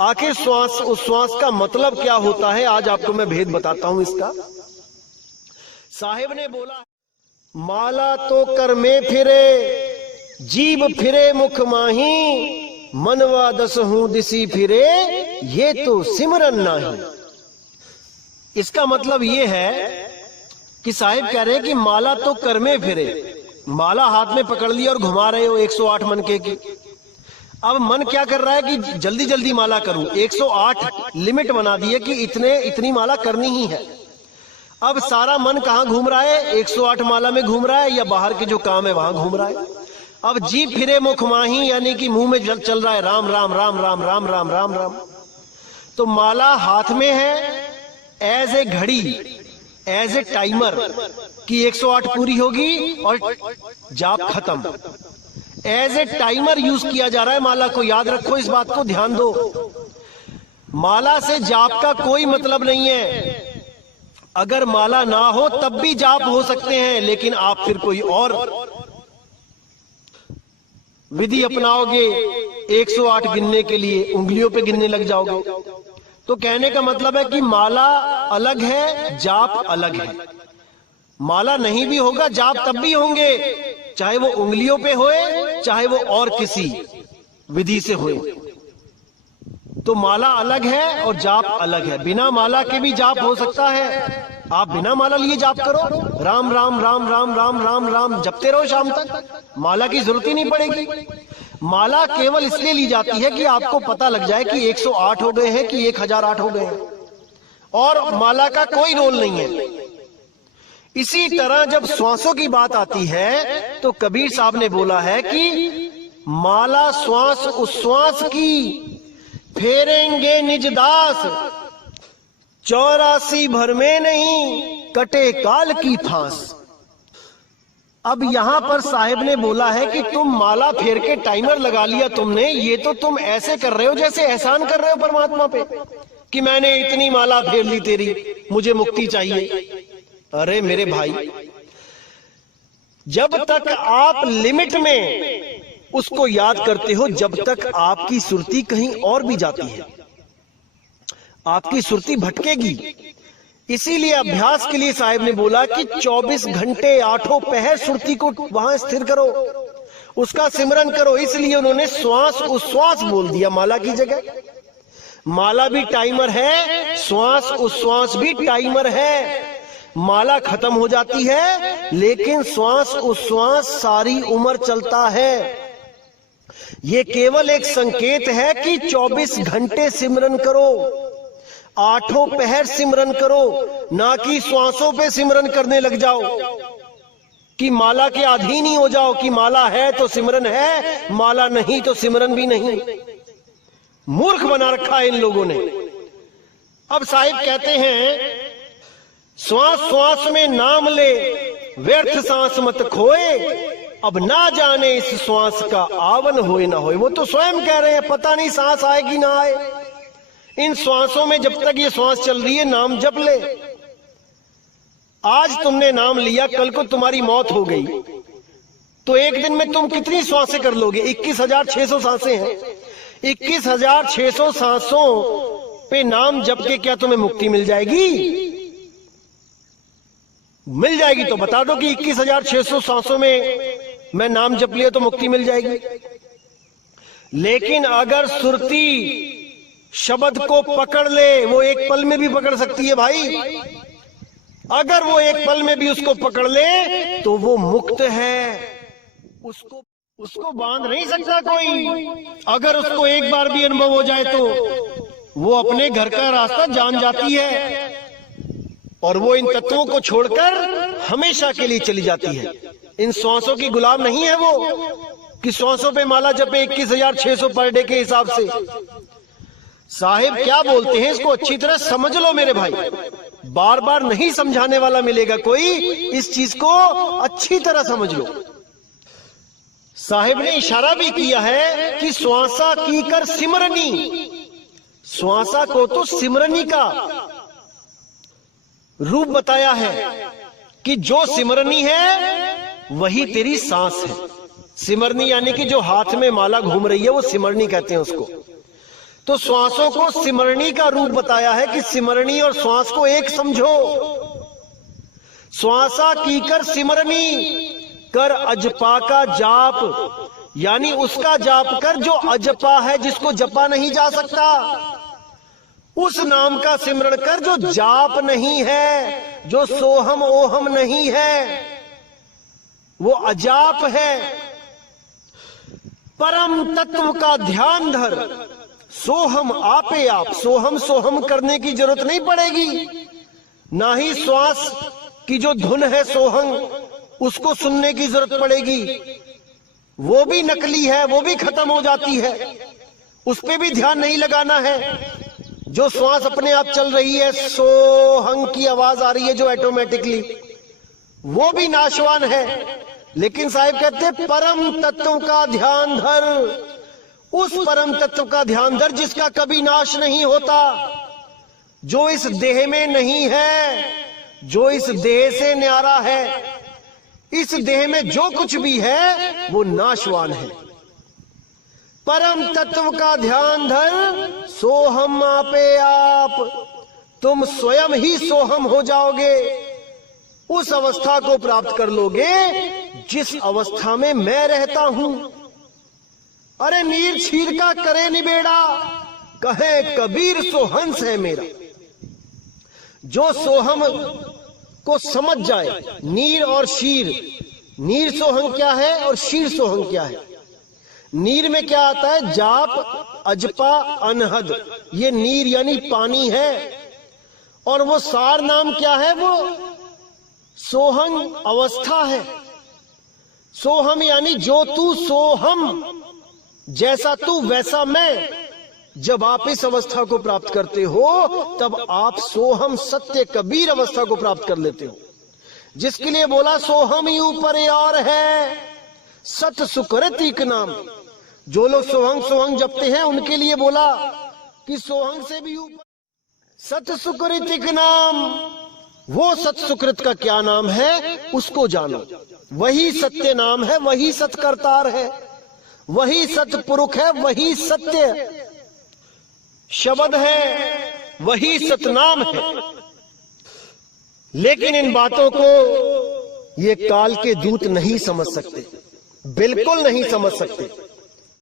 आखिर श्वास, उस श्वास का मतलब क्या होता है, आज आपको मैं भेद बताता हूं इसका। साहिब ने बोला, माला तो कर में फिरे, जीभ फिरे मुख माही, मनवा दस हूं दिसी फिरे, ये तो सिमरन नाही। इसका मतलब ये है कि साहिब कह रहे हैं कि माला तो कर में फिरे, माला हाथ में पकड़ ली और घुमा रहे हो 108 मनके की। अब मन क्या कर रहा है कि जल्दी जल्दी माला करूं, 108 लिमिट बना दी है कि इतनी माला करनी ही है। अब सारा मन कहां घूम रहा है, 108 माला में घूम रहा है या बाहर के जो काम है वहां घूम रहा है। अब जीभ फिरे मुख माही, यानी कि मुंह में चल रहा है राम राम राम राम राम राम राम राम। तो माला हाथ में है एज ए घड़ी, एज ए टाइमर कि 108 पूरी होगी और जाप खत्म। एज ए टाइमर यूज किया जा रहा है माला को, याद रखो इस बात को, ध्यान दो। माला से जाप का कोई मतलब नहीं है। अगर माला ना हो तब भी जाप हो सकते हैं, लेकिन आप फिर कोई और विधि अपनाओगे 108 गिनने के लिए, उंगलियों पे गिनने लग जाओगे। तो कहने का मतलब है कि माला अलग है, जाप अलग है। माला नहीं भी होगा जाप तब भी होंगे, चाहे वो उंगलियों पे होए चाहे वो और किसी विधि से होए। तो माला अलग है और जाप अलग है। बिना माला के भी जाप हो सकता है, आप बिना माला लिए जाप करो, राम राम राम राम राम राम राम जपते रहो शाम तक, माला की जरूरत ही नहीं पड़ेगी। माला केवल इसलिए ली जाती है कि आपको पता लग जाए कि 108 हो गए हैं कि 1008 हो गए हैं, और माला का कोई रोल नहीं है। इसी तरह जब श्वासों की बात आती है तो कबीर साहब ने बोला है कि माला श्वास उश्वास की, फेरेंगे निज दास, 84 भर में नहीं कटे काल की फांस। अब यहां पर साहिब ने बोला है कि तुम माला फेर के टाइमर लगा लिया तुमने, ये तो तुम ऐसे कर रहे हो जैसे एहसान कर रहे हो परमात्मा पे कि मैंने इतनी माला फेर ली तेरी, मुझे मुक्ति चाहिए। अरे मेरे भाई, जब तक आप लिमिट में उसको याद करते हो, जब तक आपकी सुरती कहीं और भी जाती है, आपकी सुरती भटकेगी। इसीलिए अभ्यास के लिए साहिब ने बोला कि 24 घंटे 8 पहर सुरती को वहां स्थिर करो, उसका सिमरन करो। इसलिए उन्होंने श्वास उश्वास बोल दिया माला की जगह। माला भी टाइमर है, श्वास उश्वास भी टाइमर है। माला खत्म हो जाती है लेकिन श्वास उश्वास सारी उम्र चलता है। ये केवल एक संकेत है कि 24 घंटे सिमरन करो, 8 पहर सिमरन करो, ना कि श्वासों पे सिमरन करने लग जाओ कि माला के अधीन ही हो जाओ कि माला है तो सिमरन है, माला नहीं तो सिमरन भी नहीं। मूर्ख बना रखा है इन लोगों ने। अब साहिब कहते हैं, श्वास श्वास में नाम ले, व्यर्थ सांस मत खोए, अब ना जाने इस श्वास का आवन होए ना होए। वो तो स्वयं कह रहे हैं, पता नहीं सांस आएगी ना आए। इन श्वासों में जब तक ये श्वास चल रही है नाम जप ले। आज तुमने नाम लिया, कल को तुम्हारी मौत हो गई तो एक दिन में तुम कितनी श्वासें कर लोगे? 21,600 सांसें हैं। 21,600 सांसों पे नाम जप के क्या तुम्हें मुक्ति मिल जाएगी? मिल जाएगी तो बता दो कि 21,600 सांसों में मैं नाम जप लिया तो मुक्ति मिल जाएगी। लेकिन अगर सुरती शब्द को पकड़ ले, वो एक पल में भी पकड़ सकती है भाई। अगर वो एक पल में भी उसको पकड़ ले तो वो मुक्त है, उसको बांध नहीं सकता कोई। अगर उसको एक बार भी अनुभव हो जाए तो वो अपने घर का रास्ता जान जाती है और वो इन तत्वों को छोड़कर हमेशा के लिए चली जाती है। इन श्वासों की गुलाम नहीं है वो कि श्वासों पे माला जपे 21,600 पर डे के हिसाब से। साहिब क्या बोलते हैं इसको अच्छी तरह समझ लो मेरे भाई, बार बार नहीं समझाने वाला मिलेगा कोई, इस चीज को अच्छी तरह समझ लो। साहिब ने इशारा भी किया है कि श्वासा की कर सिमरनी, श्वासा को तो सिमरनी का रूप बताया है कि जो सिमरनी है वही तेरी सांस है। सिमरनी यानी कि जो हाथ में माला घूम रही है वो सिमरनी कहते हैं उसको। तो श्वासों को सिमरणी का रूप बताया है कि सिमरणी और श्वास को एक समझो। श्वासा कीकर सिमरनी, कर अजपा का जाप, यानी उसका जाप कर जो अजपा है, जिसको जपा नहीं जा सकता। उस नाम का सिमरण कर जो जाप नहीं है, जो सोहम ओहम नहीं है, वो अजाप है। परम तत्व का ध्यान धर, सोहम आपे आप। सोहम सोहम करने की जरूरत नहीं पड़ेगी, ना ही श्वास की जो धुन है सोहंग, उसको सुनने की जरूरत पड़ेगी। वो भी नकली है, वो भी खत्म हो जाती है, उस पे भी ध्यान नहीं लगाना है। जो श्वास अपने आप चल रही है, सोहंग की आवाज आ रही है जो ऑटोमेटिकली, वो भी नाशवान है। लेकिन साहिब कहते हैं परम तत्व का ध्यान धर, उस परम तत्व का ध्यान धर जिसका कभी नाश नहीं होता, जो इस देह में नहीं है, जो इस देह से न्यारा है। इस देह में जो कुछ भी है वो नाशवान है। परम तत्व का ध्यान धर, सोहम आपे आप। तुम स्वयं ही सोहम हो जाओगे, उस अवस्था को प्राप्त कर लोगे जिस अवस्था में मैं रहता हूं। अरे नीर छीर का करे निबेड़ा, कहे कबीर सोहंस है मेरा। जो सोहम को समझ जाए, नीर और शीर, नीर सोहंग क्या है और शीर सोहंग क्या है। नीर में क्या आता है, जाप अजपा अनहद, ये नीर यानी पानी है। और वो सार नाम क्या है, वो सोहंग अवस्था है। सोहम यानी जो तू सोहम, जैसा तू वैसा मैं। जब आप इस अवस्था को प्राप्त करते हो तब आप सोहम सत्य कबीर अवस्था को प्राप्त कर लेते हो, जिसके लिए बोला सोहम ही ऊपर और है, सत सुकृतिक नाम। जो लोग सोहंग सोहंग जपते हैं उनके लिए बोला कि सोहंग से भी ऊपर सत सुकृतिक नाम। वो सत सुकृत का क्या नाम है उसको जानो, वही सत्य नाम है, वही सत्कर्तार है, वही सतपुरुष है, वही सत्य शब्द है, वही सतनाम है। लेकिन इन बातों को ये काल के दूत नहीं समझ सकते, बिल्कुल नहीं समझ सकते।